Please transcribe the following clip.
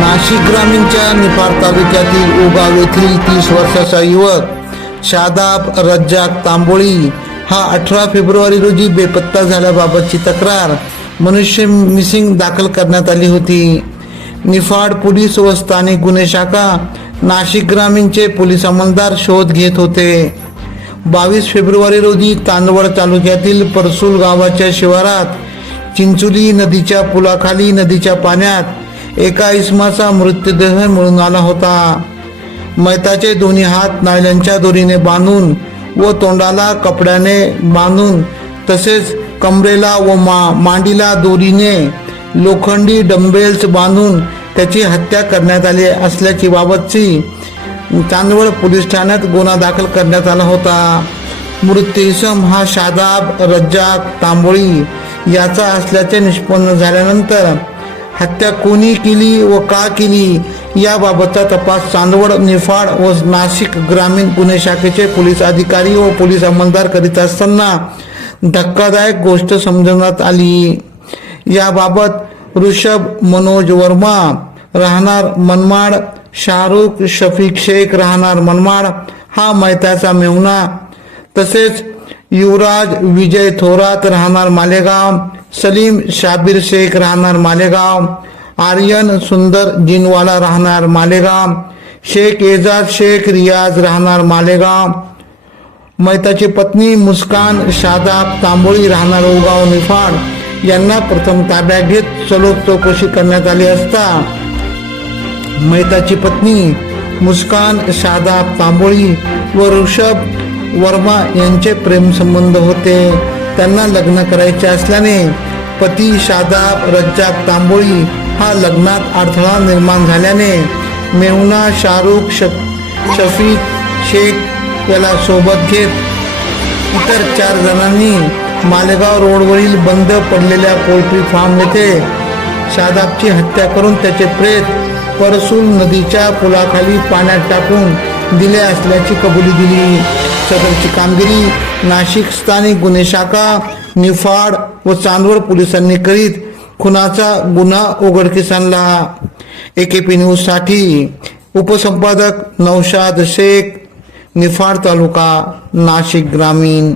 नाशिक ग्रामीणच्या निफाड तालुक्यातील उगाव येथील 30 वर्षाचा युवक शादाब रज्जाक तांबोळी हा 18 फेब्रुवारी रोजी बेपत्ता झाल्याबाबतची तक्रार मनुष्य मिसिंग दाखल करण्यात आली होती। निफाड पोलीस व स्थानिक गुन्हे शाखा नाशिक ग्रामीणचे पोलीस अंमलदार शोध घेत होते। 22 फेब्रुवारी रोजी तांदवड तालुक्यातील परसूल गावाच्या शिवारात चिंचोली नदीच्या पुलाखाली नदीच्या पाण्यात एका इसमाचा मृतदेह मिळून आला होता। मैताचे दोन्ही हात नायलॉनच्या दोरीने बांधून व तोंडाला कपड्याने बांधून तसेच कमरेला व मांडीला दोरीने लोखंडी डंबेल्स बांधून त्याची हत्या करण्यात आली असल्याची बाबतची तांदवड पोलीस ठाण्यात गुन्हा दाखल करण्यात आला होता। मृत इसम हा शादाब रज्जाक तांबोळी याचा असल्याचे निष्पन्न झाल्यानंतर हत्या कोणी केली व का केली याबाबतचा तपास चांदवड, निफाड व नाशिक ग्रामीण गुन्हे शाखेचे पोलीस अधिकारी व पोलीस अंमलदार करीत असताना धक्कादायक गोष्ट समजण्यात आली। याबाबत ऋषभ मनोज वर्मा राहणार मनमाड, शाहरुख शफीक शेख राहणार मनमाड हा मैताचा मेहुणा, तसेच युवराज विजय थोरात राहणार मालेगाव, सलीम शाबीर शेख राहणार मालेगाव, आर्यन सुंदर जिनवाला राहणार मालेगाव, शेख एजाज शेख रियाज राहणार मालेगाव, मैताची पत्नी मुस्कान शादाब तांबोळी राहणार उगाव निफाड यांना प्रथम ताब्यात घेत सलोख चौकशी करण्यात आली असता मैताची पत्नी मुस्कान शादाब तांबोळी व ऋषभ वर्मा यांचे प्रेम संबंध होते। त्यांना लग्न करायचे असल्याने पती शादाब रज्जाक तांबोळी हा लग्नात अडथळा निर्माण झाल्याने मेहुणा शाहरुख शफीक शेख याला सोबत घेत इतर 4 जणांनी मालेगाव रोडवरील बंद पडलेल्या पोल्ट्री फार्म येथे शादाबची हत्या करून त्याचे प्रेत परसूल नदीच्या पुलाखाली पाण्यात टाकून दिले असल्याची कबुली दिली। सदरची कामगिरी नाशिक स्थानिक गुन्हे शाखा, निफाड व चांदवड पोलिसांनी करीत खुनाचा गुन्हा उघडकीस आणला। AKP न्यूज साठी उपसंपादक नौशाद शेख, निफाड तालुका, नाशिक ग्रामीण।